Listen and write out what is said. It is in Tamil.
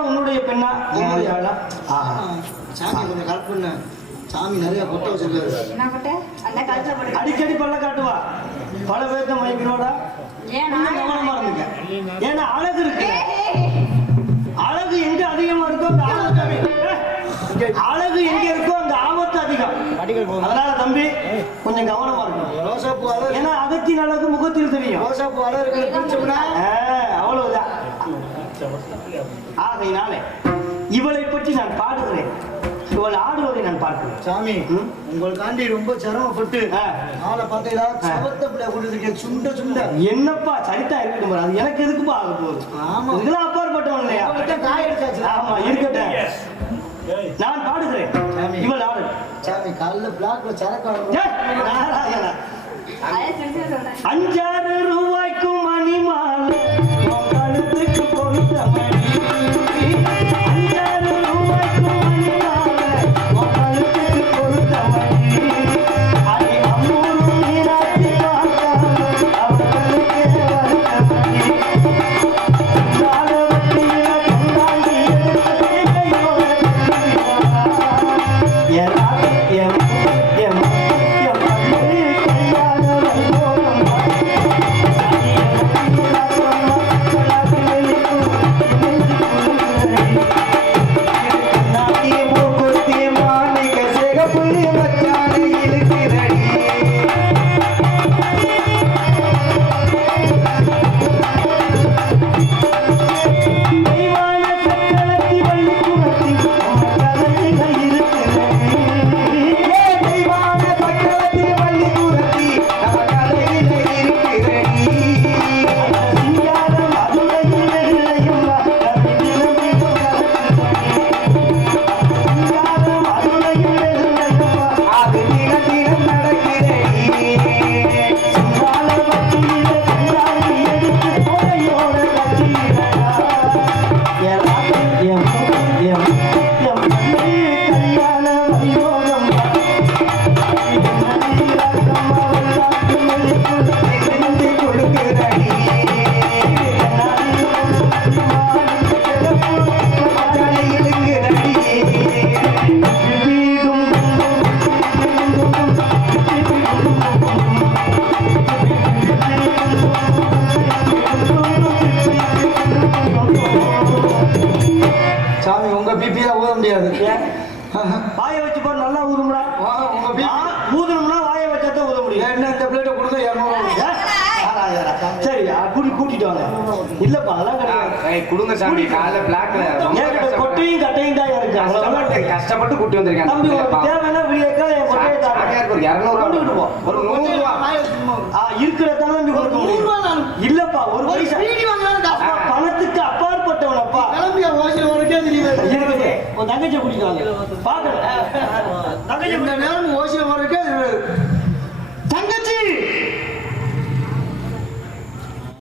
உன்னுடைய பெண்ணா? உன்னுடைய ஆளா. சாமி கொஞ்சம் கரெக்ட் பண்ண. சாமி நிறைய கொட்டை வச்சிருக்காரு. அந்த அடிக்கடி பல்ல காட்டுவா? பல பேர்த்த கொஞ்சம் கவனமா இருந்துக்க. ஏன்னா அழகு இருக்கு. அழகு எங்க அதிகமா இருக்கோ ஆபத்து. ஏய், அழகு எங்க இருக்கோ அங்க ஆபத்து அதிகம். அதனால தம்பி கொஞ்சம் கவனமா அழகு. ஏன்னா அகத்தின் அழகு முகத்தில் தெரியும். ரோசாப்பூ அழகு ஆகையினாலே இவளை பற்றி நான் பாடுகிறேன். இவள் ஆடுவதை நான் பார்க்கிறேன். சாமி? உங்களுக்காண்டி ரொம்ப சிரமப்பட்டு. ஆளை பார்த்தீங்களா சவத்த பிள்ளை கொடுத்துருக்கேன் சுண்ட சுண்ட. என்னப்பா சரித்தா இருக்கட்டும் பாரு. அது எனக்கு எதுக்குப்பா ஆக போகுது? ஆமா. இதெல்லாம் அப்பாற்பட்டவன் இல்லையா? காய் அடிச்சாச்சு ஆமா இருக்கட்டும். நான் பாடுகிறேன். சாமி. இவள் ஆடு. சாமி காலைல பிளாக்ல சரக்கு அஞ்சாறு ரூபாய்க்கும் வாயை வச்சு பாரு நல்லா ஊதும்டா. ஊதணும்னா வாயை வச்சா தான் ஊத முடியும். என்ன இந்த பிளேட்டை கொடுங்க இரநூறு ஏ? யாரா, யாரா? சரி கூட்டி கூட்டிட்டு வாங்க. இல்லப்பா அதெல்லாம் கிடையாது. கொடுங்க சாமி காலைல பிளாக்ல கொட்டையும் கட்டையும் தான் இருக்கு? கஷ்டப்பட்டு கூட்டி வந்திருக்கேன் தம்பி தேவைன்னா விடியக்கா என் கொட்டையை தாங்க. ஒரு இரநூறு கொண்டுகிட்டு போ. ஒரு நூறு ரூபா. ஆ, இருக்கிறத தம்பி கொடுக்க நூறு ரூபா முடியும் நான் இல்லப்பா ஒரு பைசா உன் தங்கச்சி குடிக்காது பாக்கல தங்கச்சி நேரம் ஓசியம் வரைக்கும் தங்கச்சி!